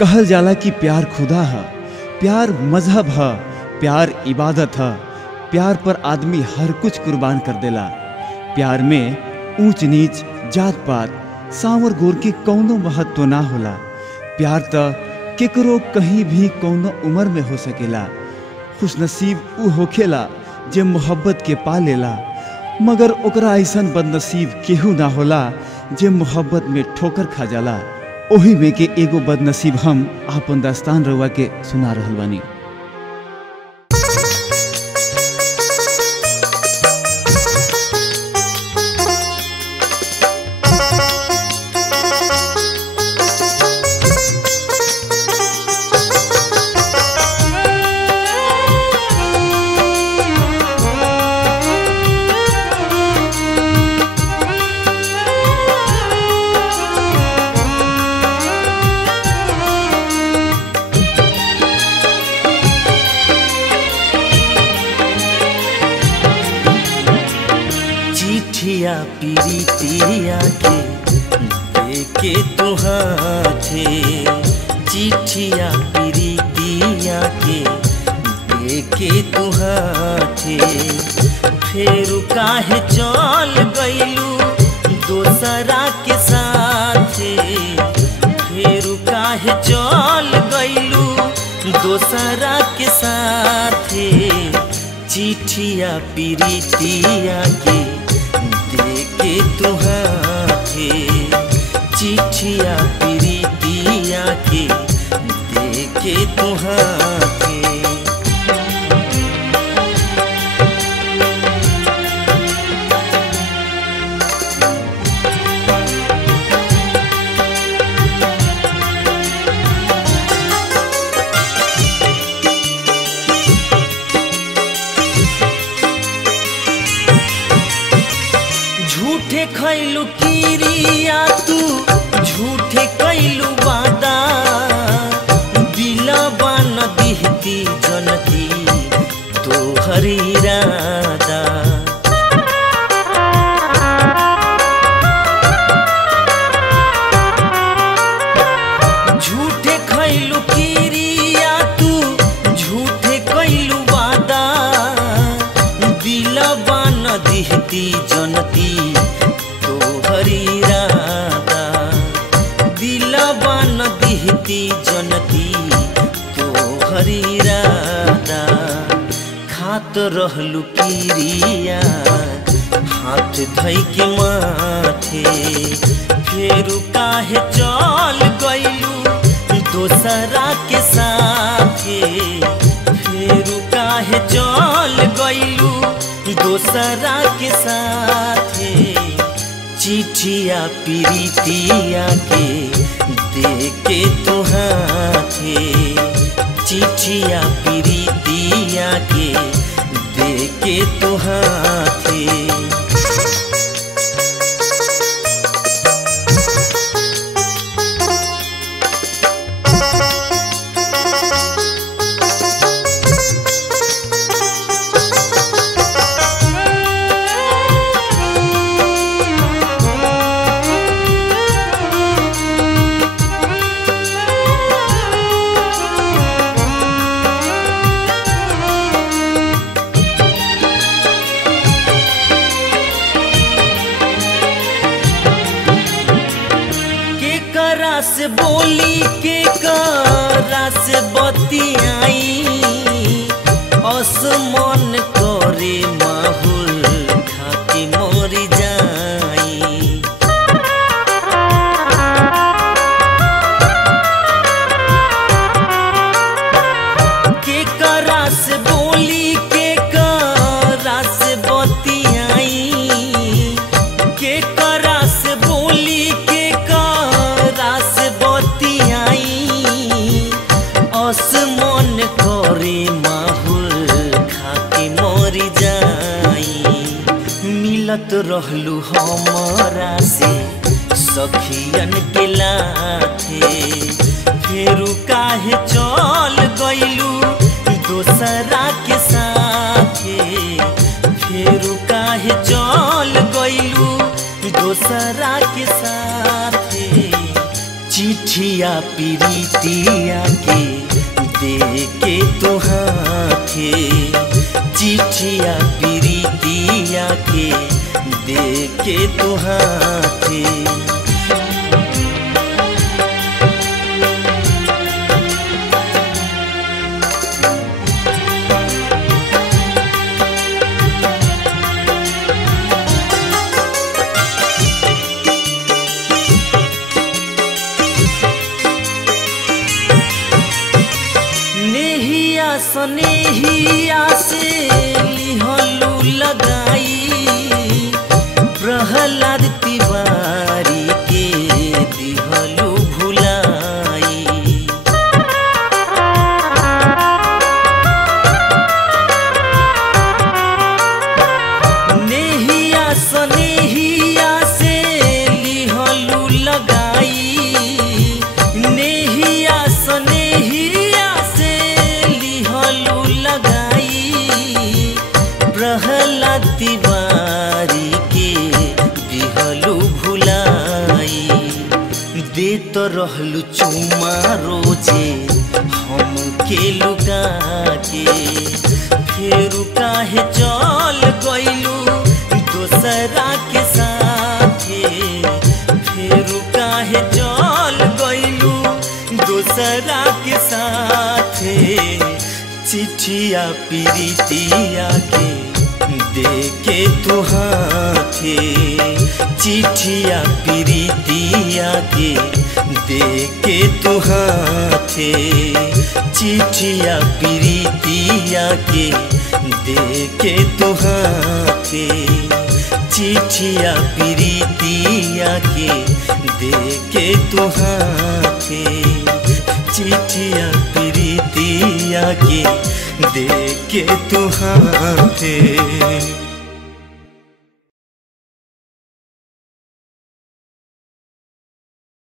कहल जाला कि प्यार खुदा है, प्यार मजहब है, प्यार इबादत है। प्यार पर आदमी हर कुछ कुर्बान कर देला। प्यार में ऊंच नीच, जात पात, सांवर गोर के कौनो महत्व ना होला। प्यार त केकरो कहीं भी कौनो उम्र में हो सकेला। खुशनसीब ऊ होखेला जे मोहब्बत के पा लेला, मगर ओकरा ऐसन बदनसीब केहू ना होला जे मोहब्बत में ठोकर खा जाला। ओही में के एगो बदनसीब हम आपन दास्तान रउआ के सुना रहल बानी। चिट्ठिया पीरितिया के देके तुहाथे, चिट्ठिया पीरितिया के देके तुहाथे। फेरू काहे चल गइलू दोसरा के साथे, फेरू काहे चल गइलू दोसरा के साथे। चिट्ठिया पीरितिया के देके तुहाथे, चिट्ठिया पीरितिया के देके तुहाथे। झूठे खैलू किरिया तू, झूठे कैलू वादा। दिलवा न दिहती जनती तोहर इरादा। झूठे खैलू किरिया तू, झूठे कैलू वादा। दिलवा न दिहती जनती तोहर इरादा। दिलवा न दिहती जनती तोहर इरादा। खात रहलू किरिया हाथ धई के माथे, फेरू काहे चल गइलू दोसरा के साथे। फेरू काहे चल गइलू दोसरा के साथे। चिट्ठिया पीरितिया के देके तुहाथे, चिट्ठिया पीरितिया के देके तुहाथे। से बोली के करा से बतियाई, असमन करे माहुल खाके मरी जाई। के करा से बोली के करा से बतियाई, के करा से बोली के मन करे माहुल खाके मरी जाई। मिलत रहलू हमरा से सखियन के लाथे, फेरू काहे चल गइलू दोसरा के साथे। फेरू काहे चल गइलू दोसरा के साथे। चिट्ठी चिट्ठिया पीरितिया के दे के तो हाथे, चिट्ठिया पीरितिया के दे के तो हाथे। स्नेहिया से लिहलू लगाई, प्रहलाद तिवारी के दिहलू भुलाई। नेहिया स्नेहिया से लिहलू लगाई, नेहिया स्नेहिया प्रहलाद तिवारी के दिहलू भुलाई। देत रहलू चुमा रोजे हम के लुगा के, फेरू काहे चल गइलू दोसरा के साथे, फेरू काहे चल गइलू दोसरा के साथे। चिट्ठिया पीरितिया के दे के तो हाथे, चिट्ठिया पीरितिया के दे के तो हाथे, चिट्ठिया पीरितिया के दे के तो हाथे, चिट्ठिया पीरितिया के दे के तो हाथे, चिट्ठिया पीरितिया के दे के तो हाथे।